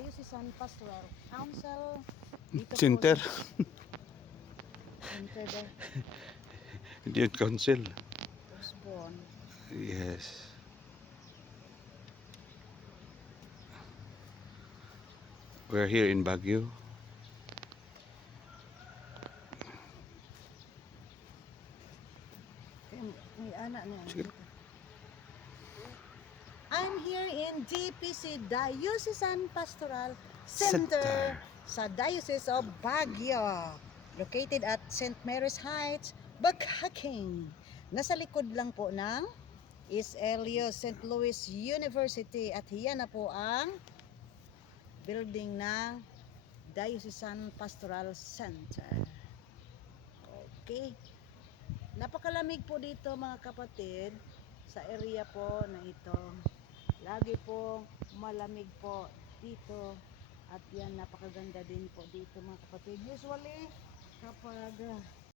Diocesan Pastoral Council. Dito Center. Po, Center de Youth Council. Osborne. Yes. We're here in Baguio. May anak niya. Sige. I'm here in DPC, Diocesan Pastoral Center sa Diocese of Baguio, located at St. Mary's Heights, Bakaking. Nasa likod lang po ng East Elio St. Louis University at yan na po ang building ng Diocesan Pastoral Center. Okay. Napakalamig po dito mga kapatid sa area po na ito. Lagi po malamig po dito at yan napakaganda din po dito mga kapatid. Usually kapag